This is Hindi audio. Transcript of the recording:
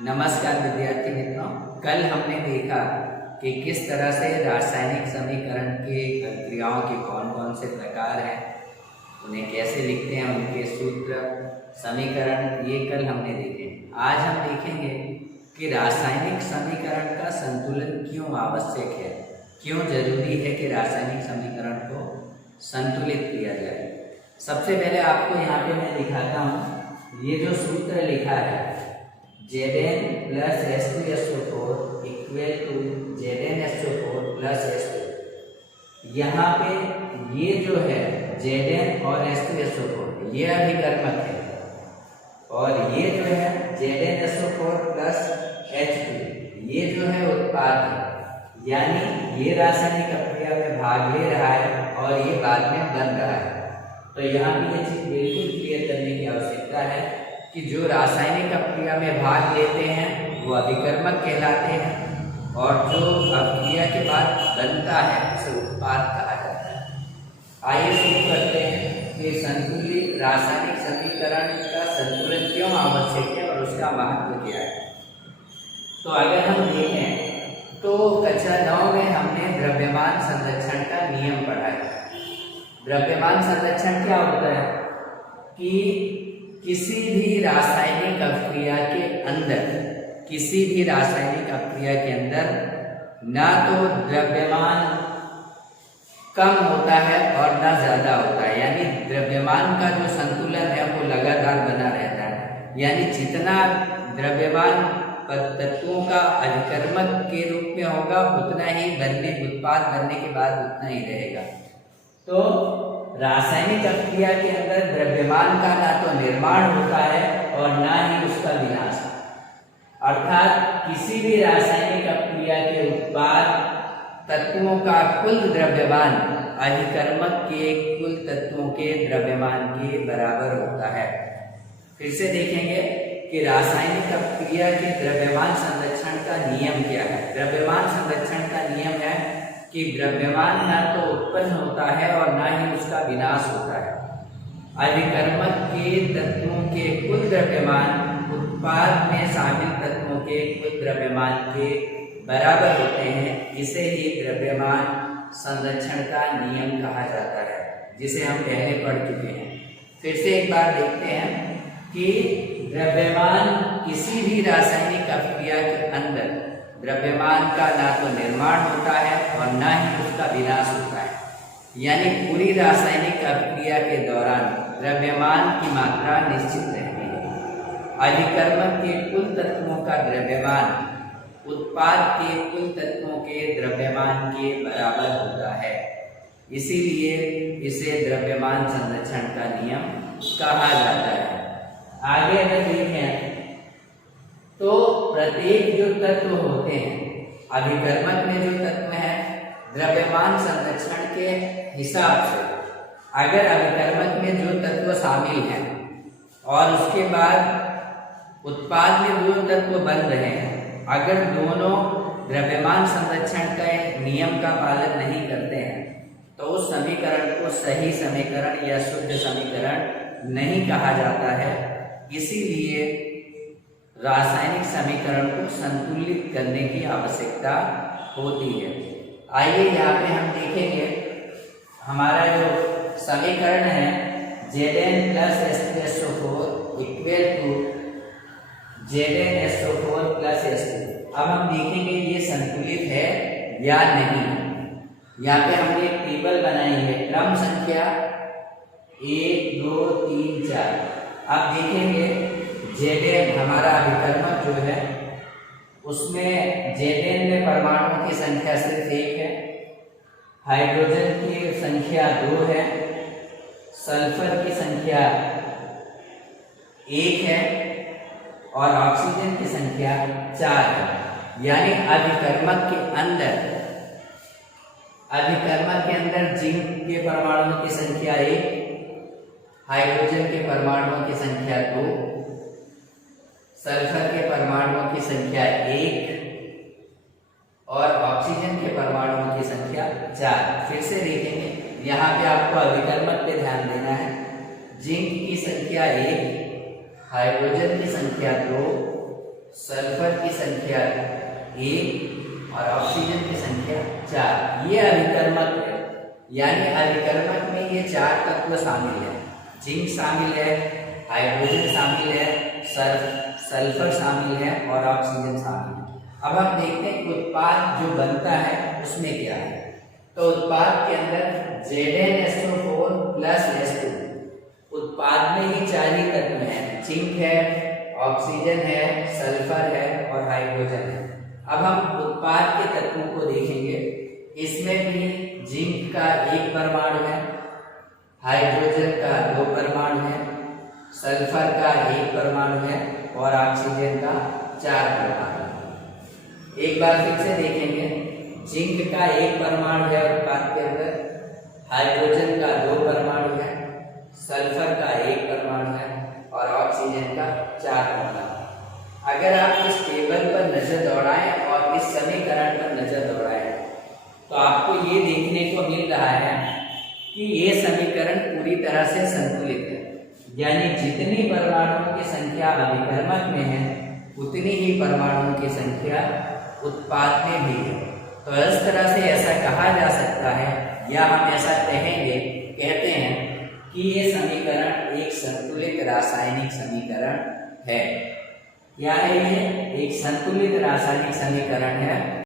नमस्कार विद्यार्थी मित्रों, कल हमने देखा कि किस तरह से रासायनिक समीकरण के क्रियाओं के कौन कौन से प्रकार हैं, उन्हें कैसे लिखते हैं, उनके सूत्र, समीकरण, ये कल हमने देखे। आज हम देखेंगे कि रासायनिक समीकरण का संतुलन क्यों आवश्यक है, क्यों जरूरी है कि रासायनिक समीकरण को संतुलित किया जाए। सबसे पहले आपको यहाँ पे मैं दिखाता हूँ, ये जो सूत्र लिखा है Zn plus H2SO4 equal to ZnSO4 plus H2। यहाँ पे ये जो है Zn और H2SO4 ये अभिकर्मक है, और ये जो है ZnSO4 plus H2 ये जो है उत्पाद है, यानी ये रासायनिक अभिक्रिया में भाग ले रहा है और ये बाद में बन रहा है। तो यहाँ पे ये चीज बिल्कुल क्लियर करने की आवश्यकता है कि जो रासायनिक अभिक्रिया में भाग लेते हैं वो अभिकर्मक कहलाते हैं, और जो अभिक्रिया के बाद बनता है उसे उत्पाद कहा जाता है। आइए शुरू करते हैं कि संतुलित रासायनिक समीकरण का संतुलन क्यों आवश्यक है और उसका महत्व क्या है। तो अगर हम देखें तो कक्षा 9 में हमने द्रव्यमान संरक्षण का नियम पढ़ा है। द्रव्यमान संरक्षण क्या होता है कि किसी भी रासायनिक अभिक्रिया के अंदर, किसी भी रासायनिक अभिक्रिया के अंदर ना तो द्रव्यमान कम होता है और ना ज्यादा होता है, यानी द्रव्यमान का जो संतुलन है वो लगातार बना रहता है। यानी जितना द्रव्यमान तत्वों का अभिकर्मक के रूप में होगा उतना ही उत्पाद बनने के बाद उतना ही रहेगा। तो रासायनिक अभिक्रिया के अंदर द्रव्यमान का ना तो निर्माण होता है और ना ही उसका विनाश। अर्थात किसी भी रासायनिक अभिक्रिया के उत्पाद तत्वों का कुल द्रव्यमान अभिकर्मक के कुल तत्वों के द्रव्यमान के बराबर होता है। फिर से देखेंगे कि रासायनिक अभिक्रिया के द्रव्यमान संरक्षण का नियम क्या है। द्रव्यमान संरक्षण का नियम है कि द्रव्यमान ना तो उत्पन्न होता है और ना ही उसका विनाश होता है। अभिकर्मक के तत्वों के कुल द्रव्यमान उत्पाद में शामिल तत्वों के कुल द्रव्यमान के बराबर होते हैं। इसे ही द्रव्यमान संरक्षण का नियम कहा जाता है, जिसे हम पहले पढ़ चुके हैं। फिर से एक बार देखते हैं कि द्रव्यमान किसी भी रासायनिक अभिक्रिया के अंदर द्रव्यमान का ना तो निर्माण होता है और ना ही उसका विनाश होता है। यानी पूरी रासायनिक अभिक्रिया के दौरान द्रव्यमान की मात्रा निश्चित रहती है। अभिकर्मक के कुल तत्वों का द्रव्यमान उत्पाद के कुल तत्वों के द्रव्यमान के बराबर होता है। इसीलिए इसे द्रव्यमान संरक्षण का नियम कहा जाता है। आगे अगर देखें तो प्रत्येक जो तत्व होते हैं अभिकर्मक में, जो तत्व हैं द्रव्यमान संरक्षण के हिसाब से, अगर अभिकर्मक में जो तत्व शामिल हैं और उसके बाद उत्पाद में जो तत्व बन रहे हैं, अगर दोनों द्रव्यमान संरक्षण के नियम का पालन नहीं करते हैं तो उस समीकरण को सही समीकरण या शुद्ध समीकरण नहीं कहा जाता है। इसीलिए रासायनिक समीकरण को संतुलित करने की आवश्यकता होती है। आइए यहाँ पे हम देखेंगे हमारा जो समीकरण है Zn plus H2SO4 equal to ZnSO4 plus H2। अब हम देखेंगे ये संतुलित है या नहीं। यहाँ पे हमने एक टेबल बनाई है, क्रम संख्या 1 2 3 4। अब देखेंगे Zn हमारा अभिकर्मक जो है उसमें Zn में परमाणुओं की संख्या सिर्फ 1 है, हाइड्रोजन की संख्या 2 है, सल्फर की संख्या 1 है और ऑक्सीजन की संख्या 4 है। यानी अभिकर्मक के अंदर जिंक के परमाणुओं की संख्या 1, हाइड्रोजन के परमाणुओं की संख्या 2, सल्फर के परमाणुओं की संख्या 1 और ऑक्सीजन के परमाणुओं की संख्या 4। फिर से देखेंगे, यहाँ पे आपको अभिकर्मक पे ध्यान देना है। जिंक की संख्या 1, हाइड्रोजन की संख्या 2, सल्फर की संख्या 1 और ऑक्सीजन की संख्या 4। ये अभिकर्मक है, यानी अभिकर्मक में ये 4 तत्व शामिल है। जिंक शामिल है, हाइड्रोजन शामिल है, सल्फर शामिल है और ऑक्सीजन शामिल है। अब हम देखते हैं कि उत्पाद जो बनता है उसमें क्या है। तो उत्पाद के अंदर ZnSO4 प्लस H2, उत्पाद में ही 4 ही तत्व हैं, जिंक है, ऑक्सीजन है, सल्फर है और हाइड्रोजन है। अब हम उत्पाद के तत्वों को देखेंगे। इसमें भी जिंक का 1 परमाणु है, हाइड्रोजन का 2 परमाणु है, सल्फर का 1 परमाणु है और ऑक्सीजन का 4 परमाणु है। एक बार फिर से देखेंगे। जिंक का 1 परमाणु है उत्पाद के अंदर, हाइड्रोजन का 2 परमाणु है, सल्फर का 1 परमाणु है और ऑक्सीजन का 4 परमाणु है। अगर आप इस टेबल पर नजर दौड़ाएं और इस समीकरण पर नजर दौड़ाएं तो आपको ये देखने को मिल रहा है कि ये समीकरण पूरी तरह से संतुलित है, यानी जितनी परमाणुओं की संख्या अभिकर्मक में है उतनी ही परमाणुओं की संख्या उत्पाद में भी है। तो इस तरह से ऐसा कहा जा सकता है, या हम ऐसा कहते हैं कि ये समीकरण एक संतुलित रासायनिक समीकरण है। क्या है ये? एक संतुलित रासायनिक समीकरण है।